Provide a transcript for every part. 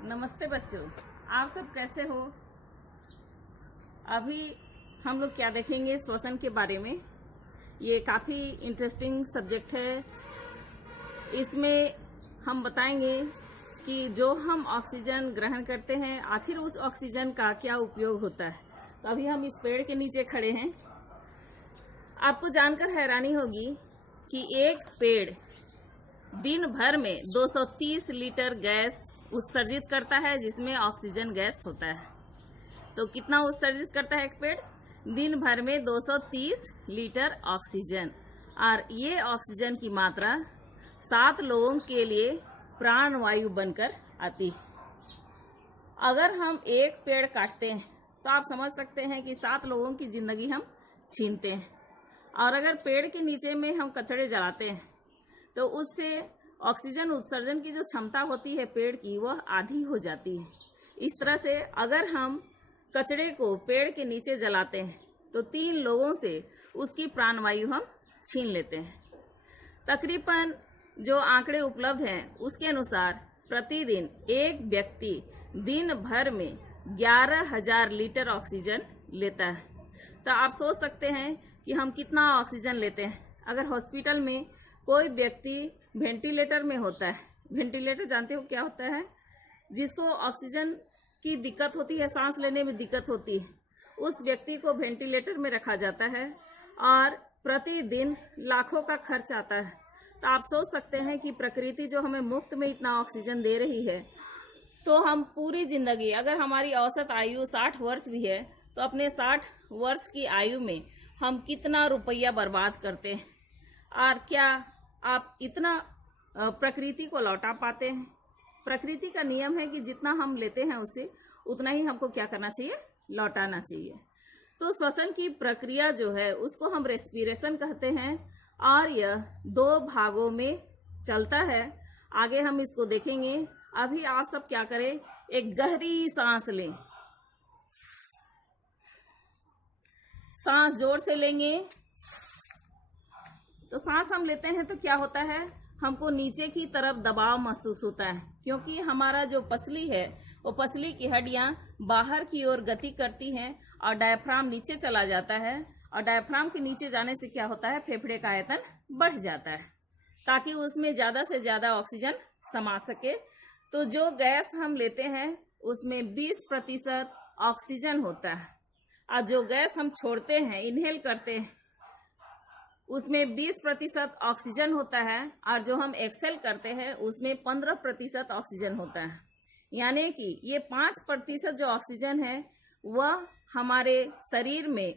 नमस्ते बच्चों, आप सब कैसे हो। अभी हम लोग क्या देखेंगे श्वसन के बारे में। ये काफ़ी इंटरेस्टिंग सब्जेक्ट है। इसमें हम बताएंगे कि जो हम ऑक्सीजन ग्रहण करते हैं आखिर उस ऑक्सीजन का क्या उपयोग होता है। तो अभी हम इस पेड़ के नीचे खड़े हैं। आपको जानकर हैरानी होगी कि एक पेड़ दिन भर में 230 लीटर गैस उत्सर्जित करता है, जिसमें ऑक्सीजन गैस होता है। तो कितना उत्सर्जित करता है एक पेड़? दिन भर में 230 लीटर ऑक्सीजन। और ये ऑक्सीजन की मात्रा 7 लोगों के लिए प्राणवायु बनकर आती है। अगर हम एक पेड़ काटते हैं तो आप समझ सकते हैं कि 7 लोगों की जिंदगी हम छीनते हैं। और अगर पेड़ के नीचे में हम कचड़े जलाते हैं तो उससे ऑक्सीजन उत्सर्जन की जो क्षमता होती है पेड़ की, वह आधी हो जाती है। इस तरह से अगर हम कचड़े को पेड़ के नीचे जलाते हैं तो 3 लोगों से उसकी प्राणवायु हम छीन लेते हैं। तकरीबन जो आंकड़े उपलब्ध हैं उसके अनुसार प्रतिदिन एक व्यक्ति दिन भर में 11,000 लीटर ऑक्सीजन लेता है। तो आप सोच सकते हैं कि हम कितना ऑक्सीजन लेते हैं। अगर हॉस्पिटल में कोई व्यक्ति वेंटिलेटर में होता है, वेंटिलेटर जानते हो क्या होता है? जिसको ऑक्सीजन की दिक्कत होती है, सांस लेने में दिक्कत होती है, उस व्यक्ति को वेंटिलेटर में रखा जाता है और प्रतिदिन लाखों का खर्च आता है। तो आप सोच सकते हैं कि प्रकृति जो हमें मुफ्त में इतना ऑक्सीजन दे रही है, तो हम पूरी जिंदगी, अगर हमारी औसत आयु 60 वर्ष भी है, तो अपने 60 वर्ष की आयु में हम कितना रुपया बर्बाद करते हैं। और क्या आप इतना प्रकृति को लौटा पाते हैं? प्रकृति का नियम है कि जितना हम लेते हैं उससे उतना ही हमको क्या करना चाहिए? लौटाना चाहिए। तो श्वसन की प्रक्रिया जो है उसको हम रेस्पिरेशन कहते हैं और यह 2 भागों में चलता है। आगे हम इसको देखेंगे। अभी आप सब क्या करें, एक गहरी सांस लें। सांस जोर से लेंगे। तो सांस हम लेते हैं तो क्या होता है, हमको नीचे की तरफ दबाव महसूस होता है, क्योंकि हमारा जो पसली है वो पसली की हड्डियां बाहर की ओर गति करती हैं और डायफ्राम नीचे चला जाता है। और डायफ्राम के नीचे जाने से क्या होता है, फेफड़े का आयतन बढ़ जाता है ताकि उसमें ज़्यादा से ज़्यादा ऑक्सीजन समा सके। तो जो गैस हम लेते हैं उसमें 20% ऑक्सीजन होता है और जो गैस हम छोड़ते हैं, इनहेल करते हैं, उसमें 20% ऑक्सीजन होता है और जो हम एक्सेल करते हैं उसमें 15% ऑक्सीजन होता है। यानी कि ये 5% जो ऑक्सीजन है वह हमारे शरीर में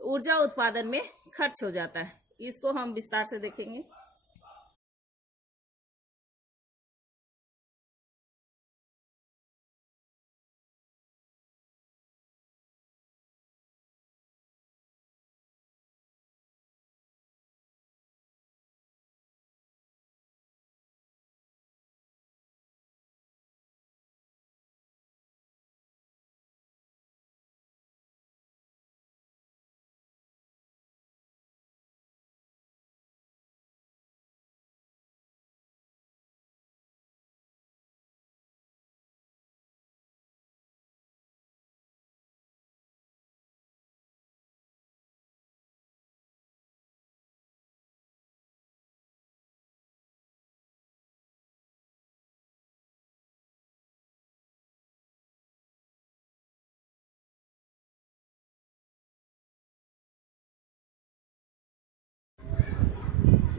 ऊर्जा उत्पादन में खर्च हो जाता है। इसको हम विस्तार से देखेंगे।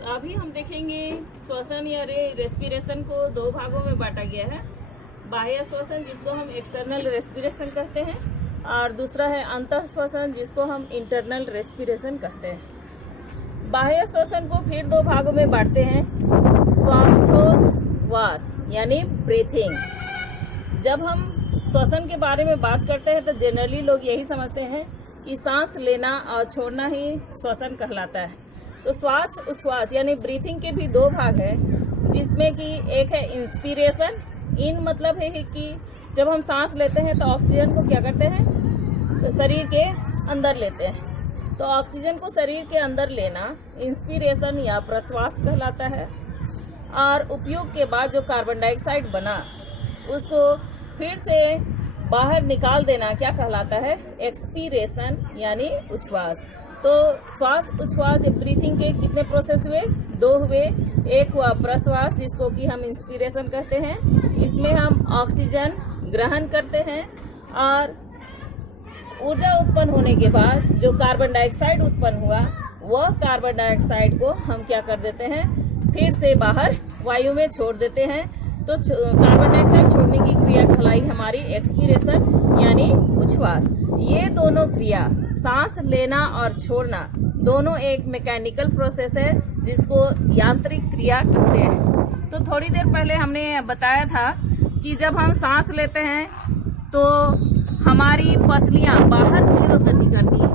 अभी हम देखेंगे श्वसन या रेस्पिरेशन को 2 भागों में बांटा गया है। बाह्य श्वसन जिसको हम एक्सटर्नल रेस्पिरेशन कहते हैं और दूसरा है अंतः श्वसन जिसको हम इंटरनल रेस्पिरेशन कहते हैं। बाह्य श्वसन को फिर 2 भागों में बांटते हैं, श्वासोच्छ्वास यानी ब्रीथिंग। जब हम श्वसन के बारे में बात करते हैं तो जनरली लोग यही समझते हैं कि सांस लेना और छोड़ना ही श्वसन कहलाता है। तो श्वास उच्छ्वास यानी ब्रीथिंग के भी 2 भाग हैं, जिसमें कि एक है इंस्पिरेशन। इन मतलब है कि जब हम सांस लेते हैं तो ऑक्सीजन को क्या करते हैं, तो शरीर के अंदर लेते हैं। तो ऑक्सीजन को शरीर के अंदर लेना इंस्पिरेशन या प्रश्वास कहलाता है। और उपयोग के बाद जो कार्बन डाइऑक्साइड बना उसको फिर से बाहर निकाल देना क्या कहलाता है? एक्सपीरेशन यानी उच्छ्वास। तो श्वास उच्छ्वास ब्रीथिंग के कितने प्रोसेस हुए? 2 हुए। एक हुआ प्रश्वास जिसको कि हम इंस्पिरेशन कहते हैं, इसमें हम ऑक्सीजन ग्रहण करते हैं और ऊर्जा उत्पन्न होने के बाद जो कार्बन डाइऑक्साइड उत्पन्न हुआ वह कार्बन डाइऑक्साइड को हम क्या कर देते हैं? फिर से बाहर वायु में छोड़ देते हैं। तो कार्बन डाइऑक्साइड छोड़ने की क्रिया कहलाई हमारी एक्सपीरेशन यानी उच्छ्वास। ये दोनों क्रिया सांस लेना और छोड़ना दोनों एक मैकेनिकल प्रोसेस है जिसको यांत्रिक क्रिया कहते हैं। तो थोड़ी देर पहले हमने बताया था कि जब हम सांस लेते हैं तो हमारी पसलियां बाहर की ओर गति करती है।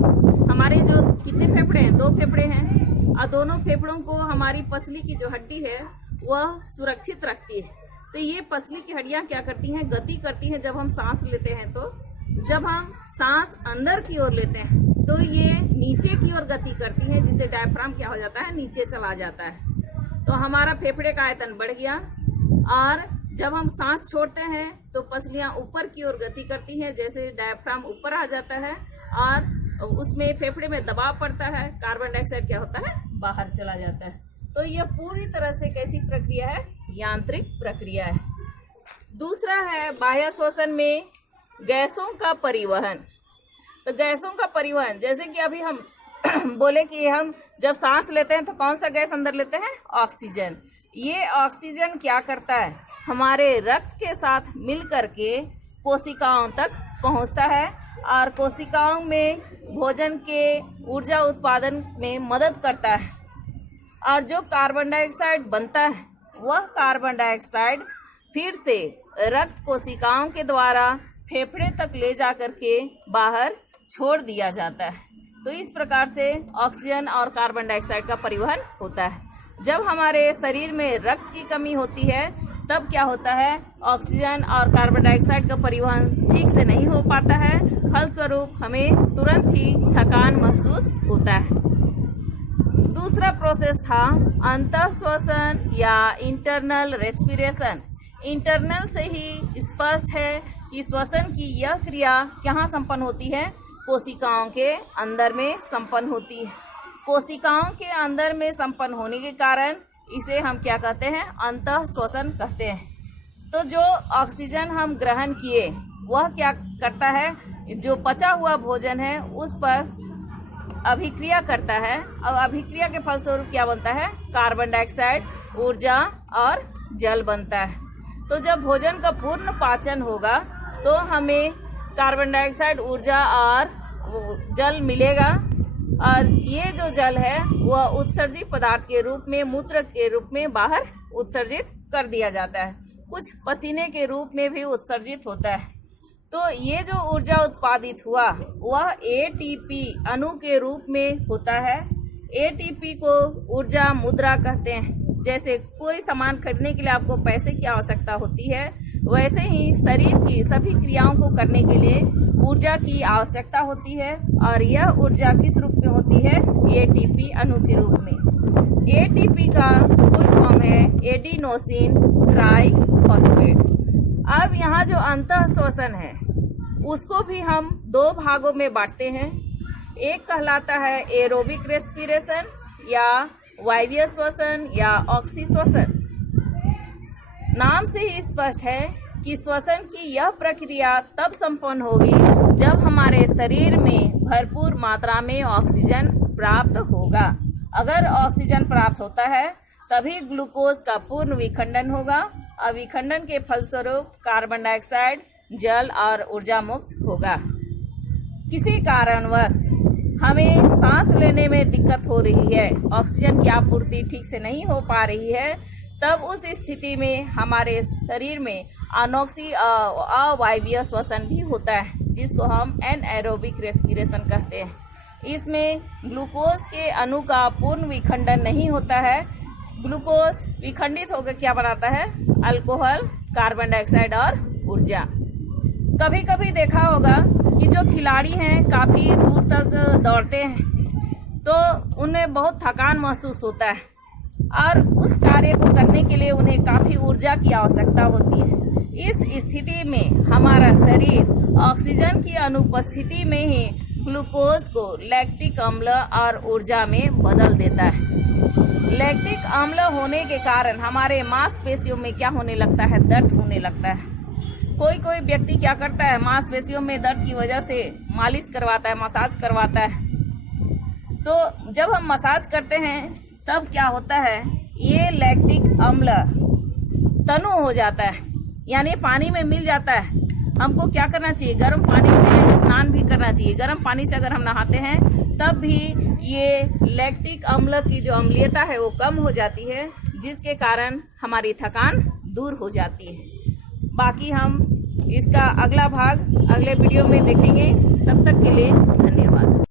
हमारे जो कितने फेफड़े हैं? 2 फेफड़े हैं और दोनों फेफड़ों को हमारी पसली की जो हड्डी है वह सुरक्षित रखती है। तो ये पसली की हड्डियां क्या करती हैं? गति करती हैं जब हम सांस लेते हैं। तो जब हम सांस अंदर की ओर लेते हैं तो ये नीचे की ओर गति करती है, जिससे डायफ्राम क्या हो जाता है? नीचे चला जाता है। तो हमारा फेफड़े का आयतन बढ़ गया। और जब हम सांस छोड़ते हैं तो पसलियां ऊपर की ओर गति करती हैं, जैसे डायफ्राम ऊपर आ जाता है और उसमें फेफड़े में दबाव पड़ता है, कार्बन डाइऑक्साइड क्या होता है? बाहर चला जाता है। तो यह पूरी तरह से कैसी प्रक्रिया है? यांत्रिक प्रक्रिया है। दूसरा है बाह्य श्वसन में गैसों का परिवहन। तो गैसों का परिवहन, जैसे कि अभी हम बोले कि हम जब सांस लेते हैं तो कौन सा गैस अंदर लेते हैं? ऑक्सीजन। ये ऑक्सीजन क्या करता है? हमारे रक्त के साथ मिल करके कोशिकाओं तक पहुंचता है और कोशिकाओं में भोजन के ऊर्जा उत्पादन में मदद करता है। और जो कार्बन डाइऑक्साइड बनता है वह कार्बन डाइऑक्साइड फिर से रक्त कोशिकाओं के द्वारा फेफड़े तक ले जाकर के बाहर छोड़ दिया जाता है। तो इस प्रकार से ऑक्सीजन और कार्बन डाइऑक्साइड का परिवहन होता है। जब हमारे शरीर में रक्त की कमी होती है तब क्या होता है? ऑक्सीजन और कार्बन डाइऑक्साइड का परिवहन ठीक से नहीं हो पाता है, फलस्वरूप हमें तुरंत ही थकान महसूस होता है। दूसरा प्रोसेस था अंतः श्वसन या इंटरनल रेस्पिरेशन। इंटरनल से ही स्पष्ट है कि श्वसन की यह क्रिया कहाँ संपन्न होती है? कोशिकाओं के अंदर में संपन्न होती है। कोशिकाओं के अंदर में संपन्न होने के कारण इसे हम क्या कहते हैं? अंतः श्वसन कहते हैं। तो जो ऑक्सीजन हम ग्रहण किए वह क्या करता है? जो पचा हुआ भोजन है उस पर अभिक्रिया करता है और अभिक्रिया के फलस्वरूप क्या बनता है? कार्बन डाइऑक्साइड, ऊर्जा और जल बनता है। तो जब भोजन का पूर्ण पाचन होगा तो हमें कार्बन डाइऑक्साइड, ऊर्जा और जल मिलेगा और ये जो जल है वह उत्सर्जित पदार्थ के रूप में, मूत्र के रूप में बाहर उत्सर्जित कर दिया जाता है। कुछ पसीने के रूप में भी उत्सर्जित होता है। तो ये जो ऊर्जा उत्पादित हुआ वह एटीपी अणु के रूप में होता है। एटीपी को ऊर्जा मुद्रा कहते हैं। जैसे कोई सामान खरीदने के लिए आपको पैसे की आवश्यकता होती है, वैसे ही शरीर की सभी क्रियाओं को करने के लिए ऊर्जा की आवश्यकता होती है और यह ऊर्जा किस रूप में होती है? एटीपी अणु के रूप में। एटीपी का फुल फॉर्म है एडिनोसिन ट्राइफॉस्फेट। अब यहाँ जो अंतः श्वसन है उसको भी हम 2 भागों में बांटते हैं। एक कहलाता है एरोबिक रेस्पिरेशन या वायवीय श्वसन या ऑक्सी श्वसन। नाम से ही स्पष्ट है कि श्वसन की यह प्रक्रिया तब संपन्न होगी जब हमारे शरीर में भरपूर मात्रा में ऑक्सीजन प्राप्त होगा। अगर ऑक्सीजन प्राप्त होता है तभी ग्लूकोज का पूर्ण विखंडन होगा और विखंडन के फलस्वरूप कार्बन डाइऑक्साइड, जल और ऊर्जा मुक्त होगा। किसी कारणवश हमें सांस लेने में दिक्कत हो रही है, ऑक्सीजन की आपूर्ति ठीक से नहीं हो पा रही है, तब उस स्थिति में हमारे शरीर में अवायवीय श्वसन भी होता है जिसको हम एनएरोबिक रेस्पिरेशन कहते हैं। इसमें ग्लूकोज के अणु का पूर्ण विखंडन नहीं होता है। ग्लूकोज विखंडित होकर क्या बनाता है? अल्कोहल, कार्बन डाइऑक्साइड और ऊर्जा। कभी कभी देखा होगा कि जो खिलाड़ी हैं काफी दूर तक दौड़ते हैं तो उन्हें बहुत थकान महसूस होता है और उस कार्य को करने के लिए उन्हें काफी ऊर्जा की आवश्यकता होती है। इस स्थिति में हमारा शरीर ऑक्सीजन की अनुपस्थिति में ही ग्लूकोज को लैक्टिक अम्ल और ऊर्जा में बदल देता है। लैक्टिक अम्ल होने के कारण हमारे मांसपेशियों में क्या होने लगता है, दर्द होने लगता है। कोई व्यक्ति क्या करता है, मांसपेशियों में दर्द की वजह से मालिश करवाता है, मसाज करवाता है। तो जब हम मसाज करते हैं तब क्या होता है, ये लैक्टिक अम्ल तनु हो जाता है, यानी पानी में मिल जाता है। हमको क्या करना चाहिए, गर्म पानी से स्नान भी करना चाहिए। गर्म पानी से अगर हम नहाते हैं तब भी ये लैक्टिक अम्ल की जो अम्लीयता है वो कम हो जाती है, जिसके कारण हमारी थकान दूर हो जाती है। बाकी हम इसका अगला भाग अगले वीडियो में देखेंगे। तब तक के लिए धन्यवाद।